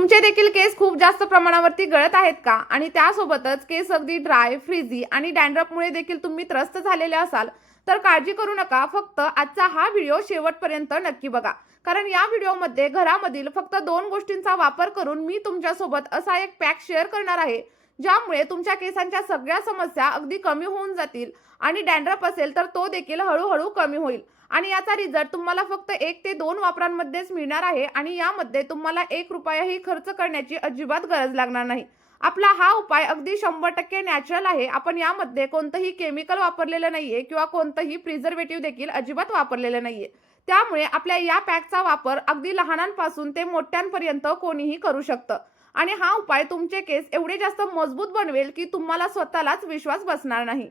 तुमचे देखील केस खूप जास्त प्रमाणावरती गळत आहेत का आणि त्यासोबतच केस अगदी ड्राय, फ्रिझी आणि डॅन्ड्रफमुळे देखील तुम्ही त्रस्त झालेले असाल तर काळजी करू नका. फक्त आजचा हा व्हिडिओ शेवटपर्यंत नक्की बघा. कारण या व्हिडिओमध्ये घरामधील फक्त 2 गोष्टींचा वापर करून मी तुमच्यासोबत असा एक पॅक शेअर करणार आहे, ज्यामुळे तुमच्या केसांच्या सगळ्या समस्या अगदी कमी होऊन जातील आणि डॅन्ड्रफ असेल तर तो देखील हळूहळू कमी होईल. आणि याचा रिझल्ट तुम्हाला फक्त 1 ते 2 वापरांमध्येच मिळणार आहे आणि यामध्ये तुम्हाला 1 रुपयाही खर्च करण्याची अजिबात गरज लागणार नाही. आपला हा उपाय अगदी 100% नॅचरल आहे. आपण यामध्ये कोणतंही केमिकल वापरलेलं नाहीये किंवा कोणतंही प्रिझर्वेटिव्ह देखील अजिबात वापरलेलं नाहीये. त्यामुळे आपल्या या पॅकचा वापर अगदी लहानांपासून ते मोठ्यांपर्यंत कोणीही करू शकतं आणि हा उपाय तुमचे केस एवढे जास्त मजबूत बनवेल की तुम्हाला स्वतःलाच विश्वास बसणार नाही.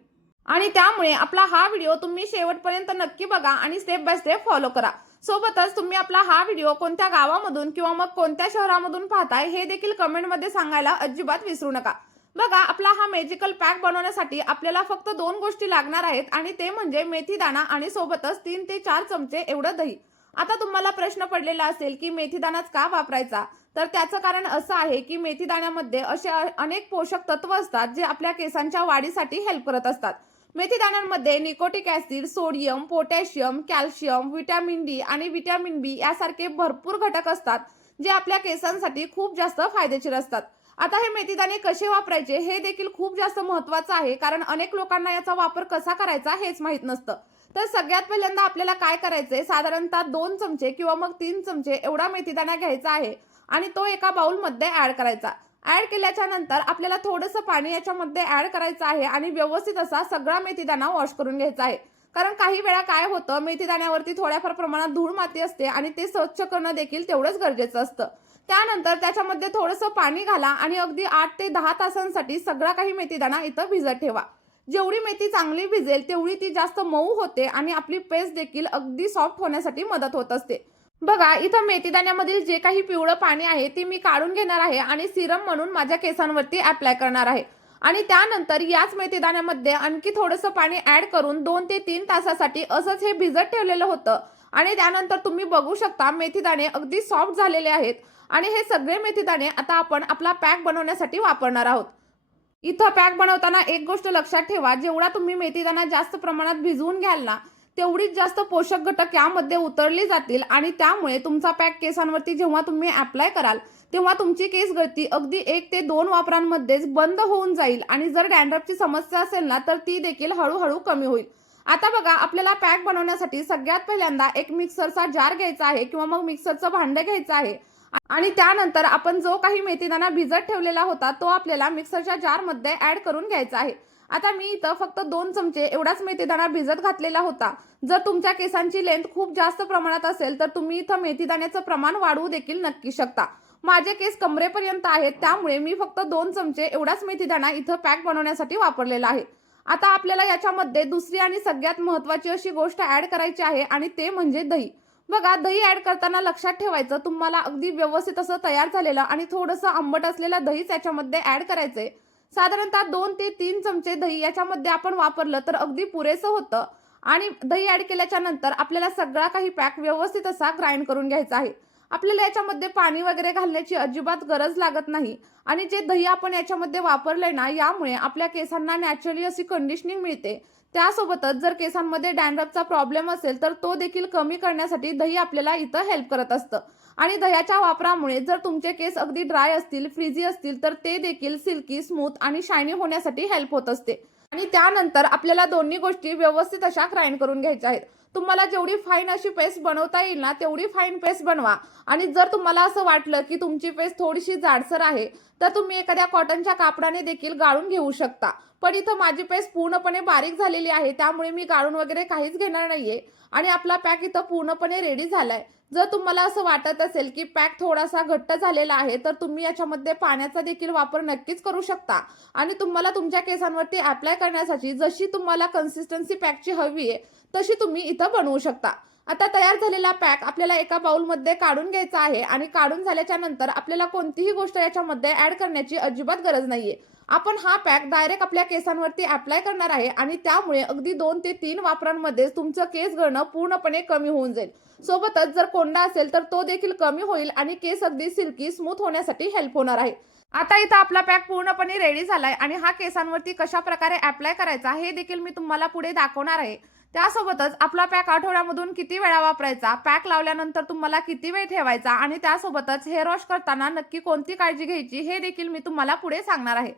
आणि त्यामुळे आपला हा व्हिडिओ तुम्ही शेवटपर्यंत नक्की बघा आणि स्टेप बाय स्टेप फॉलो करा. सोबतच तुम्ही आपला हा व्हिडिओ कोणत्या गावामधून किंवा मग कोणत्या शहरामधून पाहताय हे देखील कमेंटमध्ये सांगायला अजिबात विसरू नका. बघा, आपला हा मॅजिकल पॅक बनवण्यासाठी आपल्याला फक्त 2 गोष्टी लागणार आहेत आणि ते म्हणजे मेथी दाणा आणि सोबतच 3 ते 4 चमचे एवढं दही. आता तुम्हाला प्रश्न पडलेला असेल की मेथी दाणाच का वापरायचा? तर त्याचं कारण असं आहे की मेथी दाण्यामध्ये असे अनेक पोषक तत्व असतात जे आपल्या केसांच्या वाढीसाठी हेल्प करत असतात. मेथी दाण्यांमध्ये nicotinic acid, sodium, potassium, calcium, vitamin D आणि व्हिटॅमिन बी यासारखे भरपूर घटक असतात जे आपल्या केसांसाठी खूप जास्त फायदेशीर असतात. आता हे मेथीदाणे कसे वापरायचे हे देखील खूप जास्त महत्त्वाचं आहे, कारण अनेक लोकांना याचा वापर कसा करायचा हेच माहित नसतं. तर सगळ्यात पहिल्यांदा आपल्याला काय करायचंय, साधारणतः 2 चमचे किंवा मग 3 चमचे एवढा मेथीदाणा घ्यायचा आहे आणि तो एका बाउलमध्ये ऍड करायचा. ऍड केल्याच्या नंतर आपल्याला थोडंसं पाणी याच्यामध्ये ऍड करायचं आहे आणि व्यवस्थित असा सगळा मेथीदाणा वॉश करून घ्यायचा आहे. कारण काही वेळा काय होतं, मेथीदाण्यावरती थोड्याफार प्रमाणात धूळ माती असते आणि ते स्वच्छ करणं देखील तेवढंच गरजेचं असतं. त्यानंतर त्याच्यामध्ये थोडंसं पाणी घाला आणि अगदी 8 ते 10 तासांसाठी सगळा काही मेथीदाणा इथं भिजत ठेवा. जेवढी मेथी चांगली भिजेल तेवढी ती जास्त मऊ होते आणि आपली पेस्ट देखील अगदी सॉफ्ट होण्यासाठी मदत होत असते. बघा, इथं मेथीदाण्यामधील जे काही पिवळं पाणी आहे ते मी काढून घेणार आहे आणि सिरम म्हणून माझ्या केसांवरती अप्लाय करणार आहे. आणि त्यानंतर याच मेथीदाण्यामध्ये आणखी थोडंसं पाणी ऍड करून 2 ते 3 तासासाठी असंच हे भिजत ठेवलेलं होतं. आणि त्यानंतर तुम्ही बघू शकता मेथीदाणे अगदी सॉफ्ट झालेले आहेत आणि हे सगळे मेथीदाणे आता आपण आपला पॅक बनवण्यासाठी वापरणार आहोत. इथं पॅक बनवताना एक गोष्ट लक्षात ठेवा, जेवढा तुम्ही मेथीदाणा जास्त प्रमाणात भिजवून घ्याल ना, तेवढीच जास्त पोषक घटक यामध्ये उतरले जातील आणि त्यामुळे तुमचा पॅक केसांवरती जेव्हा तुम्ही अप्लाय कराल तेव्हा तुमची केस गळती अगदी 1 ते 2 वापरांमध्येच बंद होऊन जाईल आणि जर डॅन्ड्रफची समस्या असेल ना तर ती देखील हळूहळू कमी होईल. आता बघा, आपल्याला पॅक बनवण्यासाठी सगळ्यात पहिल्यांदा एक मिक्सरचा जार घ्यायचा आहे किंवा मग मिक्सरचं भांडं घ्यायचं आहे आणि त्यानंतर आपण जो काही मेथीदाणा भिजत ठेवलेला होता तो आपल्याला मिक्सरच्या जारमध्ये ऍड करून घ्यायचा आहे. आता मी इथं फक्त 2 चमचे एवढाच मेथीदाणा भिजत घातलेला होता. जर तुमच्या केसांची लेंथ खूप जास्त प्रमाणात असेल तर तुम्ही इथं मेथीदाण्याचं प्रमाण वाढवू देखील नक्की शकता. माझे केस कमरेपर्यंत आहेत त्यामुळे मी फक्त 2 चमचे एवढाच मेथीदाणा इथं पॅक बनवण्यासाठी वापरलेला आहे. आता आपल्याला याच्यामध्ये दुसरी आणि सगळ्यात महत्त्वाची अशी गोष्ट ऍड करायची आहे आणि ते म्हणजे दही. बघा, दही ऍड करताना लक्षात ठेवायचं, तुम्हाला अगदी व्यवस्थित असं तयार झालेलं आणि थोडंसं आंबट असलेलं दहीच याच्यामध्ये ऍड करायचंय. साधारणतः 2 ते 3 चमचे दही याच्यामध्ये आपण वापरलं तर अगदी पुरेसं होतं. आणि दही ऍड केल्याच्या नंतर आपल्याला सगळा काही पॅक व्यवस्थित असा ग्राइंड करून घ्यायचा आहे. आपल्याला याच्यामध्ये पाणी वगैरे घालण्याची अजिबात गरज लागत नाही आणि जे दही आपण याच्यामध्ये वापरलंय ना, यामुळे आपल्या केसांना नॅचरली अशी कंडिशनिंग मिळते. त्यासोबतच जर केसांमध्ये डॅन्ड्रफचा प्रॉब्लेम असेल तर तो देखील कमी करण्यासाठी दही आपल्याला इथं हेल्प करत असतं. आणि दह्याच्या वापरामुळे जर तुमचे केस अगदी ड्राय असतील, फ्रिझी असतील तर ते देखील सिल्की, स्मूथ आणि शायनी होण्यासाठी हेल्प होत असते. आणि त्यानंतर आपल्याला दोन्ही गोष्टी व्यवस्थित अशा ग्राइंड करून घ्यायच्या आहेत. तुम्हाला जेवढी फाईन अशी पेस्ट बनवता येईल ना तेवढी फाईन पेस्ट बनवा. आणि जर तुम्हाला असं वाटलं की तुमची पेस्ट थोडीशी जाडसर आहे तर तुम्ही एखाद्या कॉटनच्या कापडाने देखील गाळून घेऊ शकता. पण इथं माझी पेस्ट पूर्णपणे बारीक झालेली आहे त्यामुळे मी गाळून वगैरे काहीच घेणार नाहीये आणि आपला पॅक इथं पूर्णपणे रेडी झालाय. जर तुम्हाला असं वाटत असेल की पॅक थोडासा घट्ट झालेला आहे तर तुम्ही याच्यामध्ये पाण्याचा देखील वापर नक्कीच करू शकता आणि तुम्हाला तुमच्या केसांवरती अप्लाय करण्यासाठी जशी तुम्हाला कन्सिस्टन्सी पॅकची हवी आहे तशी तुम्ही इथं बनवू शकता. आता तयार झालेला पॅक आपल्याला एका बाउलमध्ये काढून घ्यायचा आहे आणि काढून झाल्याच्या नंतर आपल्याला कोणतीही गोष्ट याच्यामध्ये ऍड करण्याची अजिबात गरज नाहीये. आपण हा पॅक डायरेक्ट आपल्या केसांवरती अप्लाय करणार आहे आणि त्यामुळे अगदी 2 ते 3 वापरांमध्ये तुमचं केस गळणं पूर्णपणे कमी होऊन जाईल. सोबतच जर कोंडा असेल तर तो देखील कमी होईल आणि केस अगदी सिल्की स्मूथ होण्यासाठी हेल्प होणार आहे. आता इथं आपला पॅक पूर्णपणे रेडी झालाय आणि हा केसांवरती कशा प्रकारे अप्लाय करायचा हे देखील मी तुम्हाला पुढे दाखवणार आहे. त्यासोबतच आपला पॅक आठवड्यामधून किती वेळा वापरायचा, पॅक लावल्यानंतर तुम्हाला किती वेळ ठेवायचा आणि त्यासोबतच हेअर वॉश करताना नक्की कोणती काळजी घ्यायची हे देखील मी तुम्हाला पुढे सांगणार आहे.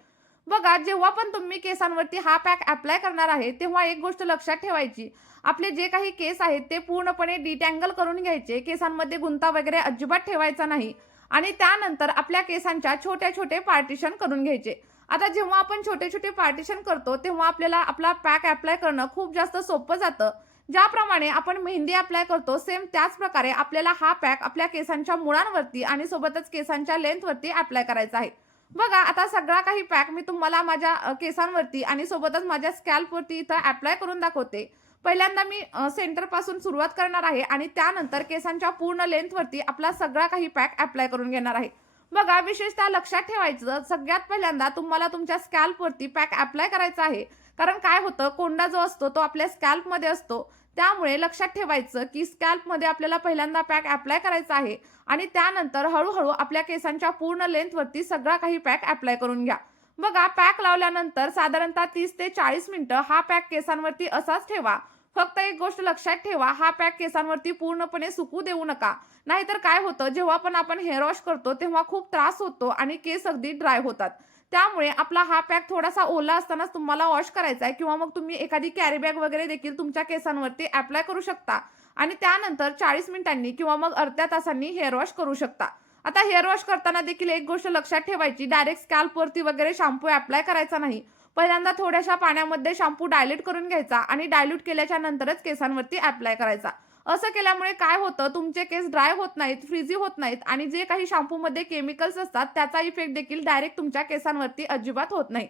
बघा, जेव्हा पण तुम्ही केसांवरती हा पॅक अप्लाय करणार आहे तेव्हा एक गोष्ट लक्षात ठेवायची. आपले जे काही केस आहेत ते पूर्णपणे डिटँगल करून घ्यायचे. केसांमध्ये गुंता वगैरे अजिबात ठेवायचा नाही आणि त्यानंतर आपल्या केसांच्या छोटे-छोटे पार्टिशन करून घ्यायचे. आता जेव्हा आपण छोटे-छोटे पार्टिशन करतो तेव्हा आपल्याला आपला पॅक अप्लाय करणं खूप जास्त सोपं जातं. ज्याप्रमाणे आपण मेहंदी अप्लाय करतो सेम त्याच प्रकारे आपल्याला हा पॅक आपल्या केसांच्या मुळांवरती आणि सोबतच केसांच्या लेंथवरती अप्लाय करायचा आहे. बघा, आता सगळा काही पॅक मी तुम्हाला माझ्या केसांवरती आणि सोबतच माझ्या स्कॅल्पवरती इथं अप्लाय करून दाखवते. पहिल्यांदा मी सेंटर पासून सुरुवात करणार आहे आणि त्यानंतर केसांच्या पूर्ण लेंथवरती आपला सगळा काही पॅक अप्लाय करून घेणार आहे. बघा, विशेषतः लक्षात ठेवायचं, सगळ्यात पहिल्यांदा तुम्हाला तुमच्या स्कॅल्पवरती पॅक अप्लाय करायचा आहे. कारण काय होतं, कोंडा जो असतो तो आपल्या स्कॅल्पमध्ये असतो. त्यामुळे लक्षात ठेवायचं की स्कॅल्पमध्ये आपल्याला पहिल्यांदा पॅक अप्लाय करायचा आहे आणि त्यानंतर हळूहळू आपल्या केसांच्या पूर्ण लेंथवरती सगळा काही पॅक अप्लाय करून घ्या. बघा, पॅक लावल्यानंतर साधारणतः 30 ते 40 मिनिटं हा पॅक केसांवरती असाच ठेवा. फक्त एक गोष्ट लक्षात ठेवा, हा पॅक केसांवरती पूर्णपणे सुकू देऊ नका. नाहीतर काय होतं, जेव्हा पण आपण हेअर वॉश करतो तेव्हा खूप त्रास होतो आणि केस अगदी ड्राय होतात. त्यामुळे आपला हा पॅक थोडासा ओला असतानाच तुम्हाला वॉश करायचा आहे किंवा मग तुम्ही एखादी कॅरी बॅग वगैरे देखील तुमच्या केसांवरती अप्लाय करू शकता आणि त्यानंतर 40 मिनिटांनी किंवा मग अर्ध्या तासांनी हेअर वॉश करू शकता. आता हेअर वॉश करताना देखील एक गोष्ट लक्षात ठेवायची, डायरेक्ट स्कॅल्पवरती वगैरे शॅम्पू अप्लाय करायचा नाही. पहिल्यांदा थोड्याशा पाण्यामध्ये शॅम्पू डायल्यूट करून घ्यायचा आणि डायल्यूट केल्याच्या नंतरच केसांवरती अप्लाय करायचा. असं केल्यामुळे काय होतं, तुमचे केस ड्राय होत नाहीत, फ्रीझी होत नाहीत आणि जे काही शॅम्पूमध्ये केमिकल्स असतात त्याचा इफेक्ट देखील डायरेक्ट तुमच्या केसांवरती अजिबात होत नाही.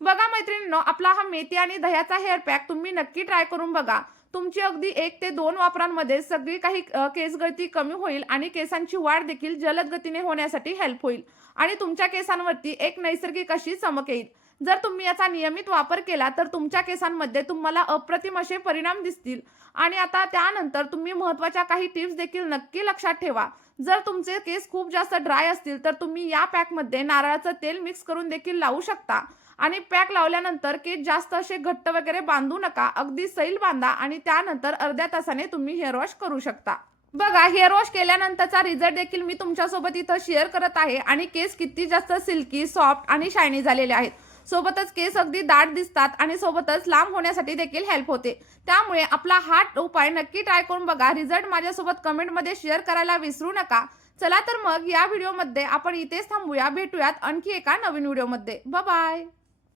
बघा मैत्रिणींनो, आपला हा मेथी आणि दह्याचा हेअर पॅक तुम्ही नक्की ट्राय करून बघा. तुमची अगदी 1 ते 2 वापरांमध्ये सगळी काही केस गळती कमी होईल आणि केसांची वाढ देखील जलद गतीने होण्यासाठी हेल्प होईल आणि तुमच्या केसांवरती एक नैसर्गिक अशी चमक येईल. जर तुम्ही याचा नियमित वापर केला तर तुमच्या केसांमध्ये तुम्हाला अप्रतिम असे परिणाम दिसतील. आणि आता त्यानंतर तुम्ही महत्त्वाच्या काही टिप्स देखील नक्की लक्षात ठेवा. जर तुमचे केस खूप जास्त ड्राय असतील तर तुम्ही या पॅकमध्ये नारळाचं तेल मिक्स करून देखील लावू शकता आणि पॅक लावल्यानंतर केस जास्त असे घट्ट वगैरे बांधू नका, अगदी सैल बांधा आणि त्यानंतर अर्ध्या तासाने तुम्ही हेअर वॉश करू शकता. बघा, हेअर वॉश केल्यानंतरचा रिझल्ट देखील मी तुमच्यासोबत इथं शेअर करत आहे आणि केस किती जास्त सिल्की, सॉफ्ट आणि शायनी झालेले आहेत. सोबतच केस अगदी दाट दिसतात आणि सोबतच लांब होण्यासाठी देखील हेल्प होते. त्यामुळे आपला हा उपाय नक्की ट्राय करून बघा. रिझल्ट माझ्यासोबत कमेंटमध्ये शेअर करायला विसरू नका. चला तर मग या व्हिडिओमध्ये आपण इथेच थांबूया. भेटूयात आणखी एका नवीन व्हिडिओमध्ये. Bye bye.